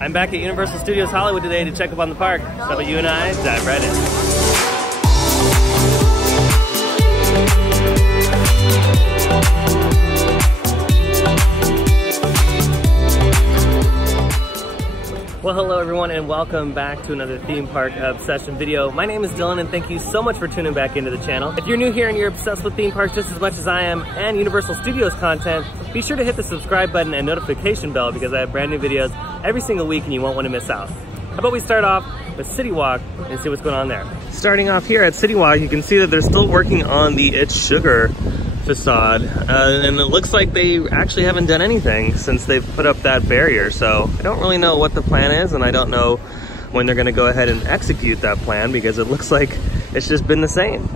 I'm back at Universal Studios Hollywood today to check up on the park. How about you and I dive right in? Well, hello everyone and welcome back to another theme park obsession video. My name is Dylan and thank you so much for tuning back into the channel. If you're new here and you're obsessed with theme parks just as much as I am and Universal Studios content, be sure to hit the subscribe button and notification bell because I have brand new videos every single week and you won't want to miss out. How about we start off with City Walk and see what's going on there. Starting off here at City Walk, you can see that they're still working on the It's Sugar facade, and it looks like they actually haven't done anything since they've put up that barrier, so I don't really know what the plan is, and I don't know when they're going to go ahead and execute that plan because it looks like it's just been the same.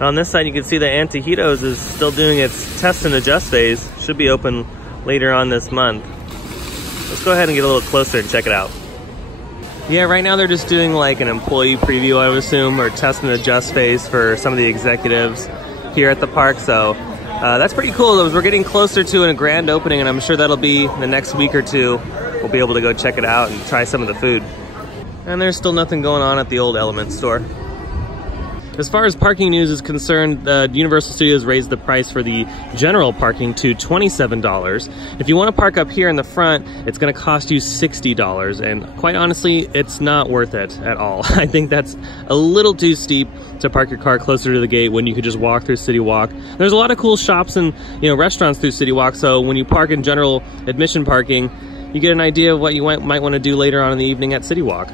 On this side you can see that Antojitos is still doing its test and adjust phase. Should be open later on this month. Let's go ahead and get a little closer and check it out. Yeah, right now they're just doing like an employee preview, I would assume, or test and adjust phase for some of the executives here at the park, so that's pretty cool. We're getting closer to a grand opening, and I'm sure that'll be the next week or two. We'll be able to go check it out and try some of the food. And there's still nothing going on at the old Element store. As far as parking news is concerned, Universal Studios raised the price for the general parking to $27. If you want to park up here in the front, it's going to cost you $60, and quite honestly, it's not worth it at all. I think that's a little too steep to park your car closer to the gate when you could just walk through City Walk. There's a lot of cool shops and restaurants through City Walk, so when you park in general admission parking, you get an idea of what you might want to do later on in the evening at City Walk.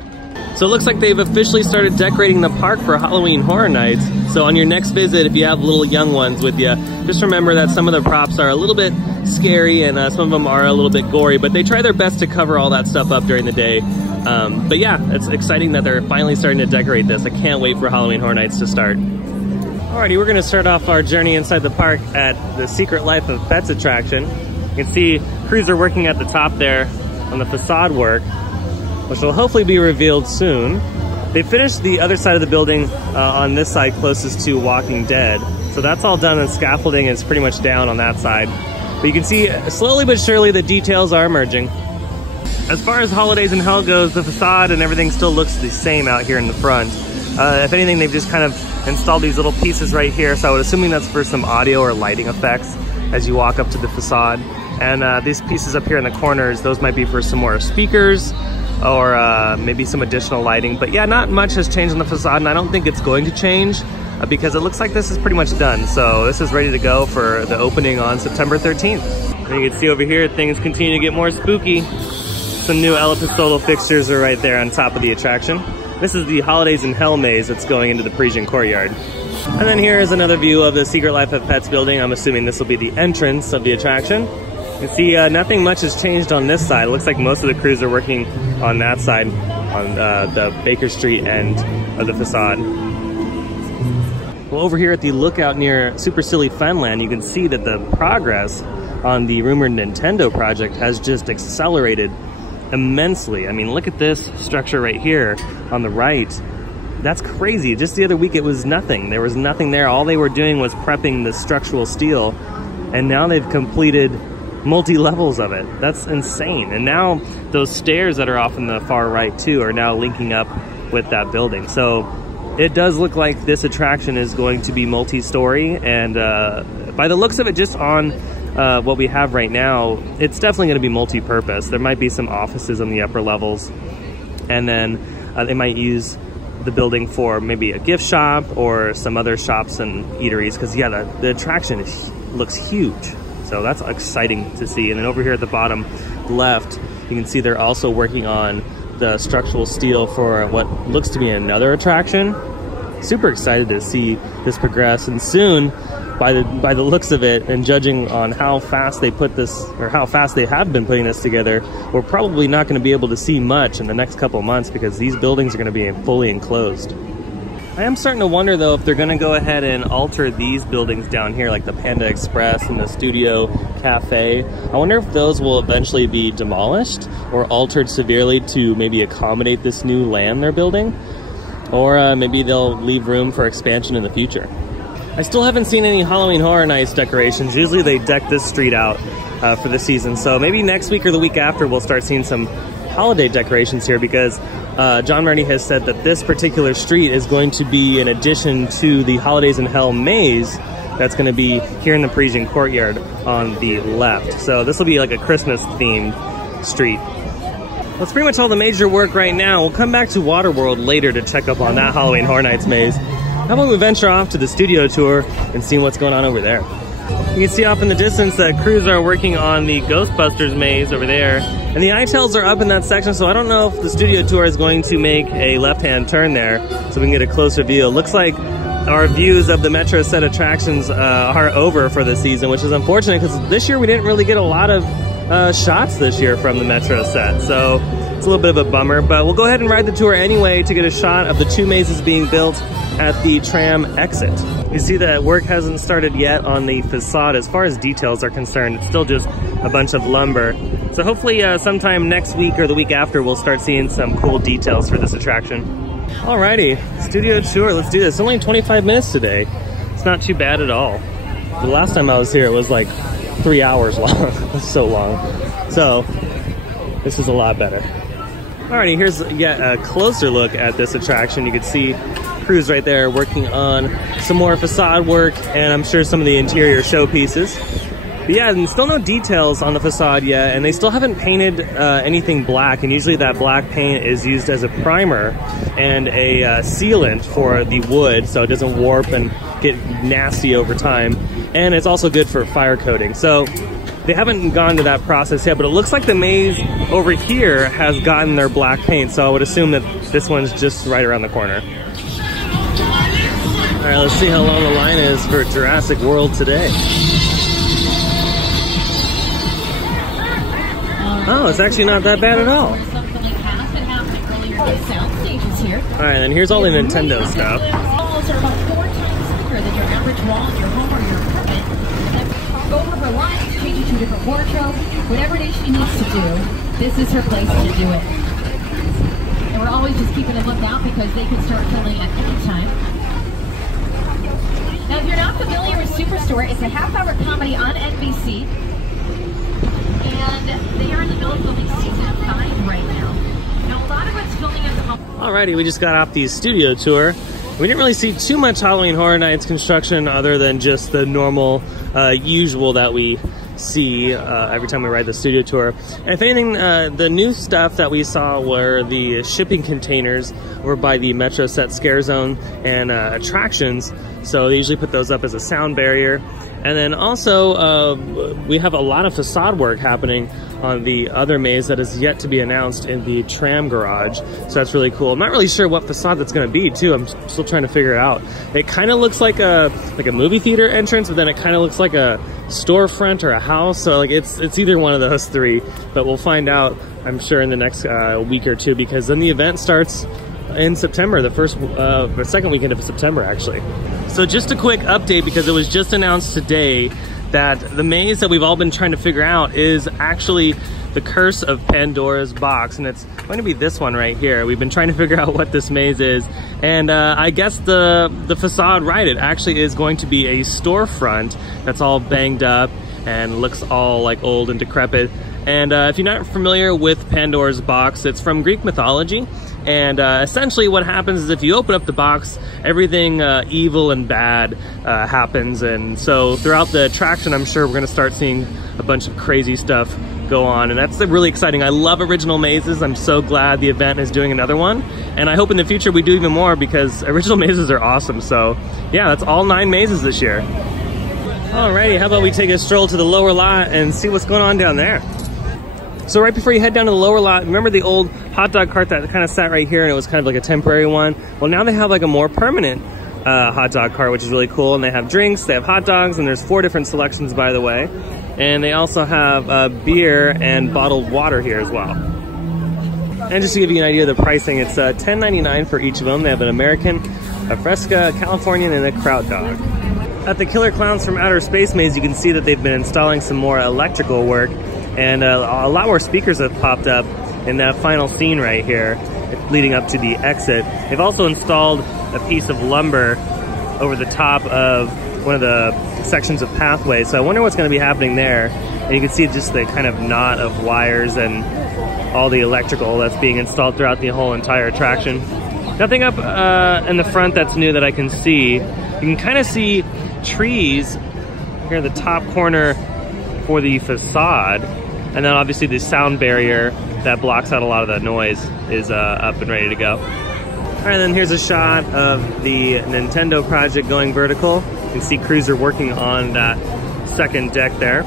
So it looks like they've officially started decorating the park for Halloween Horror Nights. So on your next visit, if you have little young ones with you, just remember that some of the props are a little bit scary and some of them are a little bit gory, but they try their best to cover all that stuff up during the day. But yeah, it's exciting that they're finally starting to decorate this. I can't wait for Halloween Horror Nights to start. Alrighty, we're gonna start off our journey inside the park at the Secret Life of Pets attraction. You can see crews are working at the top there on the facade work, which will hopefully be revealed soon. They finished the other side of the building on this side closest to Walking Dead. So that's all done, and scaffolding is pretty much down on that side. But you can see slowly but surely the details are emerging. As far as Holidays in Hell goes, the facade and everything still looks the same out here in the front. If anything, they've just kind of installed these little pieces right here. So I would assume that's for some audio or lighting effects as you walk up to the facade. And these pieces up here in the corners, those might be for some more speakers, or maybe some additional lighting. But yeah, not much has changed on the facade, and I don't think it's going to change because it looks like this is pretty much done. So this is ready to go for the opening on September 13th. And you can see over here, things continue to get more spooky. Some new Elepistodal fixtures are right there on top of the attraction. This is the Holidays in Hell maze that's going into the Parisian courtyard. And then here is another view of the Secret Life of Pets building. I'm assuming this will be the entrance of the attraction. You can see nothing much has changed on this side. It looks like most of the crews are working on that side, on the Baker Street end of the facade. Well, over here at the lookout near Super Silly Funland, you can see that the progress on the rumored Nintendo project has just accelerated immensely. I mean, look at this structure right here on the right. That's crazy. Just the other week it was nothing. There was nothing there. All they were doing was prepping the structural steel, and now they've completed multi-levels of it. That's insane. And now those stairs that are off in the far right too are now linking up with that building. So it does look like this attraction is going to be multi-story, and by the looks of it, just on what we have right now, it's definitely going to be multi-purpose. There might be some offices on the upper levels, and then they might use the building for maybe a gift shop or some other shops and eateries, because yeah, the attraction looks huge. So that's exciting to see. And then over here at the bottom left, you can see they're also working on the structural steel for what looks to be another attraction. Super excited to see this progress, and soon, by the looks of it, and judging on how fast they put this, or how fast they have been putting this together, we're probably not going to be able to see much in the next couple of months because these buildings are going to be fully enclosed. I am starting to wonder though if they're going to go ahead and alter these buildings down here, like the Panda Express and the Studio Cafe. I wonder if those will eventually be demolished or altered severely to maybe accommodate this new land they're building, or maybe they'll leave room for expansion in the future. I still haven't seen any Halloween Horror Nights decorations. Usually they deck this street out for the season. So maybe next week or the week after we'll start seeing some holiday decorations here, because John Marty has said that this particular street is going to be an addition to the Holidays in Hell maze that's going to be here in the Parisian Courtyard on the left. So this will be like a Christmas themed street. That's pretty much all the major work right now. We'll come back to Waterworld later to check up on that Halloween Horror Nights maze. How about we venture off to the studio tour and see what's going on over there. You can see off in the distance that crews are working on the Ghostbusters maze over there. And the eye-tails are up in that section, so I don't know if the studio tour is going to make a left-hand turn there so we can get a closer view. It looks like our views of the Metro set attractions are over for the season, which is unfortunate because this year we didn't really get a lot of shots this year from the Metro set. So it's a little bit of a bummer, but we'll go ahead and ride the tour anyway to get a shot of the two mazes being built at the tram exit. You see that work hasn't started yet on the facade as far as details are concerned. It's still just a bunch of lumber. So hopefully sometime next week or the week after we'll start seeing some cool details for this attraction. Alrighty, studio tour, let's do this. It's only 25 minutes today. It's not too bad at all. The last time I was here it was like 3 hours long. It's so long. So this is a lot better. Alrighty, here's yet a closer look at this attraction. You can see crews right there working on some more facade work, and I'm sure some of the interior showpieces. But yeah, and still no details on the facade yet, and they still haven't painted anything black, and usually that black paint is used as a primer and a sealant for the wood so it doesn't warp and get nasty over time, and it's also good for fire coating. So they haven't gone to that process yet, but it looks like the maze over here has gotten their black paint, so I would assume that this one's just right around the corner. All right, let's see how long the line is for Jurassic World today. Oh, it's actually not that bad at all. All right, and here's all the Nintendo stuff. Walls are about 4 times thicker than your average wall in your home or your apartment. Go over her lines, change it to a different wardrobe, whatever it is she needs to do, this is her place to do it. And we're always just keeping a lookout because they can start filling at any time. Now, if you're not familiar with Superstore, it's a half-hour comedy on NBC. And they are in the middle of filming season 5 right now. Now, a lot of it's filming at the home. Alrighty, we just got off the studio tour. We didn't really see too much Halloween Horror Nights construction other than just the normal, usual that we see every time we ride the studio tour. And if anything, the new stuff that we saw were the shipping containers over by the Metro Set Scare Zone and attractions. So they usually put those up as a sound barrier. And then also, we have a lot of facade work happening on the other maze that is yet to be announced in the tram garage. So that's really cool. I'm not really sure what facade that's going to be, too. I'm still trying to figure it out. It kind of looks like a movie theater entrance, but then it kind of looks like a storefront or a house. So like it's either one of those three. But we'll find out, I'm sure, in the next week or two, because then the event starts in September, the second weekend of September, actually. So just a quick update, because it was just announced today that the maze that we've all been trying to figure out is actually the Curse of Pandora's Box, and it's going to be this one right here. We've been trying to figure out what this maze is, and I guess the facade, right, it actually is going to be a storefront that's all banged up and looks all like old and decrepit. And if you're not familiar with Pandora's Box, it's from Greek mythology. And essentially what happens is if you open up the box, everything evil and bad happens. And so throughout the attraction, I'm sure we're gonna start seeing a bunch of crazy stuff go on. And that's really exciting. I love original mazes. I'm so glad the event is doing another one. And I hope in the future we do even more, because original mazes are awesome. So yeah, that's all 9 mazes this year. Alrighty, how about we take a stroll to the lower lot and see what's going on down there. So right before you head down to the lower lot, remember the old hot dog cart that kind of sat right here and it was kind of like a temporary one? Well, now they have like a more permanent hot dog cart, which is really cool. And they have drinks, they have hot dogs, and there's 4 different selections, by the way. And they also have beer and bottled water here as well. And just to give you an idea of the pricing, it's $10.99 for each of them. They have an American, a Fresca, a Californian, and a Kraut dog. At the Killer Clowns from Outer Space maze, you can see that they've been installing some more electrical work. And a lot more speakers have popped up in that final scene right here, leading up to the exit. They've also installed a piece of lumber over the top of one of the sections of pathway. So I wonder what's going to be happening there. And you can see just the kind of knot of wires and all the electrical that's being installed throughout the whole entire attraction. Nothing up in the front that's new that I can see. You can kind of see trees here in the top corner for the facade. And then obviously the sound barrier that blocks out a lot of the noise is up and ready to go. All right, then here's a shot of the Nintendo project going vertical. You can see crews are working on that second deck there.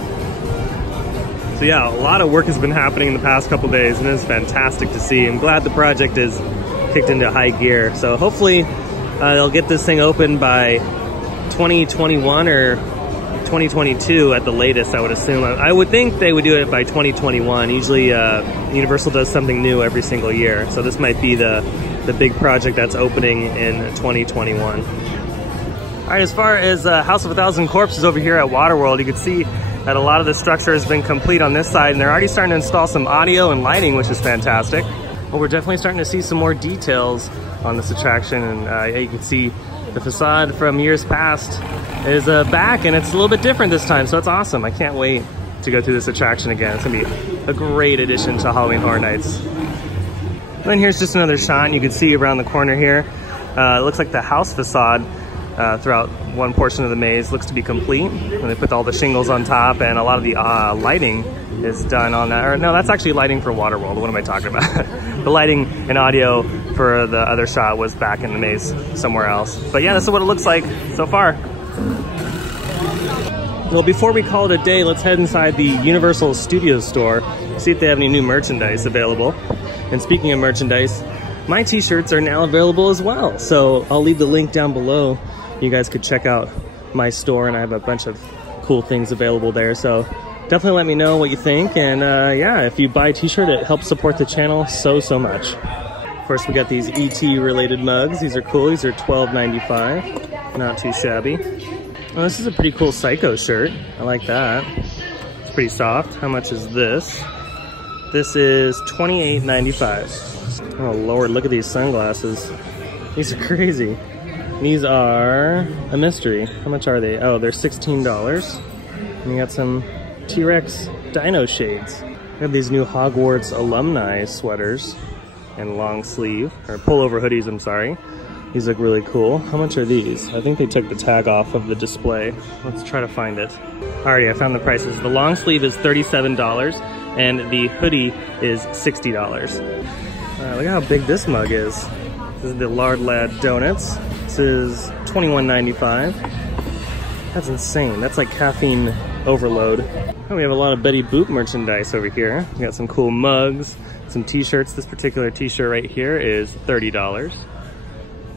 So yeah, a lot of work has been happening in the past couple days, and it's fantastic to see. I'm glad the project is kicked into high gear. So hopefully they'll get this thing open by 2021 or 2022 at the latest, I would assume. I would think they would do it by 2021. Usually Universal does something new every single year. So this might be the big project that's opening in 2021. All right, as far as House of a Thousand Corpses over here at Waterworld, you can see that a lot of the structure has been complete on this side, and they're already starting to install some audio and lighting, which is fantastic. But we're definitely starting to see some more details on this attraction, and you can see the facade from years past is back, and it's a little bit different this time, so it's awesome. I can't wait to go through this attraction again. It's gonna be a great addition to Halloween Horror Nights. And then here's just another shot, and you can see around the corner here, it looks like the house facade throughout one portion of the maze looks to be complete. And they put all the shingles on top, and a lot of the lighting is done on that. Or no, that's actually lighting for Waterworld. What am I talking about? The lighting and audio for the other shot was back in the maze somewhere else. But yeah, this is what it looks like so far. Well, before we call it a day, let's head inside the Universal Studios store, see if they have any new merchandise available. And speaking of merchandise, my t-shirts are now available as well. So I'll leave the link down below. You guys could check out my store, and I have a bunch of cool things available there. So definitely let me know what you think. And yeah, if you buy a t-shirt, it helps support the channel so much. Of course, we got these ET related mugs. These are cool. These are $12.95. Not too shabby. Oh, this is a pretty cool Psycho shirt. I like that. It's pretty soft. How much is this? This is $28.95. Oh Lord, look at these sunglasses. These are crazy. These are a mystery. How much are they? Oh, they're $16. And you got some T-Rex dino shades. We have these new Hogwarts alumni sweaters and long sleeve, or pullover hoodies, I'm sorry. These look really cool. How much are these? I think they took the tag off of the display. Let's try to find it. Alrighty, I found the prices. The long sleeve is $37 and the hoodie is $60. Look at how big this mug is. This is the Lard Lad Donuts. This is $21.95. That's insane. That's like caffeine overload. Oh, we have a lot of Betty Boop merchandise over here. We got some cool mugs, some t-shirts. This particular t-shirt right here is $30.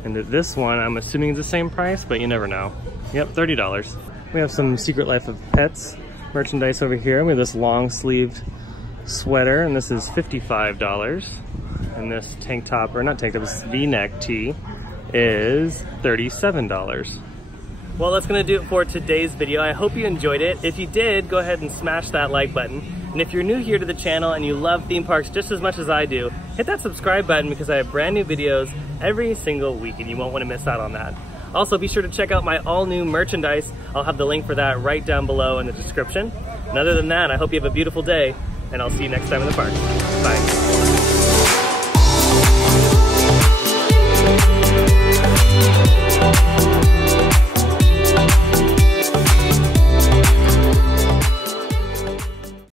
And this one, I'm assuming is the same price, but you never know. Yep, $30. We have some Secret Life of Pets merchandise over here. We have this long sleeved sweater, and this is $55. And this tank top, or not tank top, this V-neck tee is $37. Well, that's gonna do it for today's video. I hope you enjoyed it. If you did, go ahead and smash that like button. And if you're new here to the channel and you love theme parks just as much as I do, hit that subscribe button because I have brand new videos every single week and you won't wanna miss out on that. Also, be sure to check out my all new merchandise. I'll have the link for that right down below in the description. And other than that, I hope you have a beautiful day and I'll see you next time in the park. Bye.